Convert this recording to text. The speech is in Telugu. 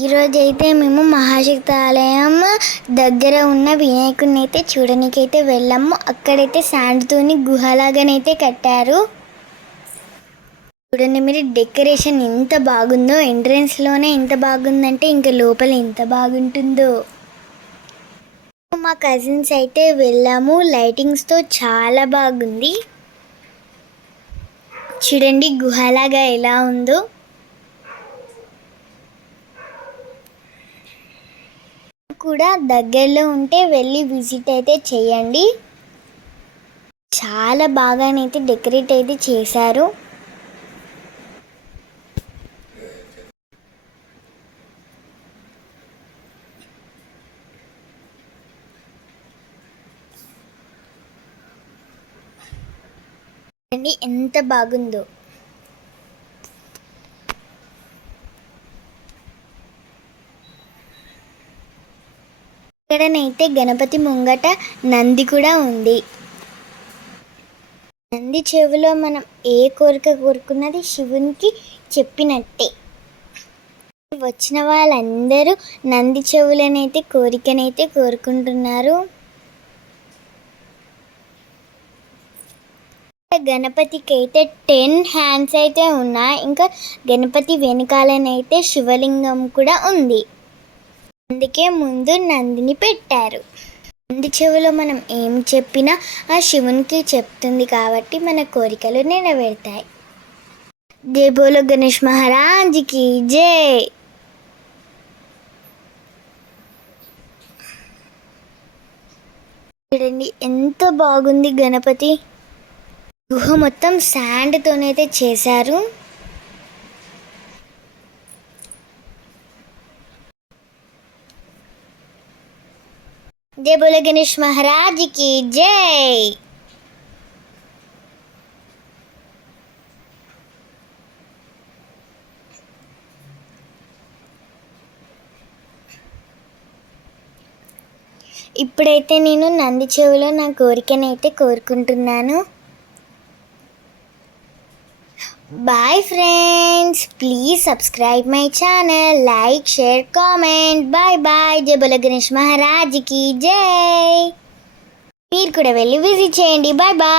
ఈరోజైతే మేము మహాశక్తి ఆలయం దగ్గర ఉన్న వినాయకుడిని అయితే చూడడానికైతే వెళ్ళాము. అక్కడైతే శాండ్తోని గుహలాగానైతే కట్టారు. చూడండి మీరు, డెకరేషన్ ఎంత బాగుందో. ఎంట్రన్స్లోనే ఎంత బాగుందంటే ఇంకా లోపల ఎంత బాగుంటుందో. మా కజిన్స్ అయితే వెళ్ళాము. లైటింగ్స్తో చాలా బాగుంది. చూడండి గుహలాగా ఎలా ఉందో. కూడా దగ్గరలో ఉంటే వెళ్ళి విజిట్ అయితే చేయండి. చాలా బాగానైతే డెకరేట్ అయితే చేశారు. ఎంత బాగుందో. ఇక్కడనైతే గణపతి ముంగట నంది కూడా ఉంది. నంది చెవిలో మనం ఏ కోరిక కోరుకున్నది శివునికి చెప్పినట్టే. వచ్చిన వాళ్ళందరూ నంది చెవులనైతే కోరికనైతే కోరుకుంటున్నారు. గణపతికి అయితే 10 హ్యాండ్స్ అయితే ఉన్నాయి. ఇంకా గణపతి వెనకాలనైతే శివలింగం కూడా ఉంది. అందుకే ముందు నందిని పెట్టారు. నంది చెవిలో మనం ఏం చెప్పినా ఆ శివునికి చెప్తుంది కాబట్టి మన కోరికలు నెరవేరుతాయి. జై బోలో గణేష్ మహారాజ్కి జై. చూడండి ఎంత బాగుంది గణపతి. గుహ మొత్తం శాండ్తోనైతే చేశారు. జై బోలో గణేష్ మహారాజ్కి జై. ఇప్పుడైతే నేను నంది చెవిలో నా కోరికనైతే కోరుకుంటున్నాను. Bye friends, please subscribe my channel, like, share, comment. Bye bye. జై బోలో గణేష్ మహారాజ్కి జై. మీరు కూడా వెళ్ళి విజిట్ చేయండి. Bye bye.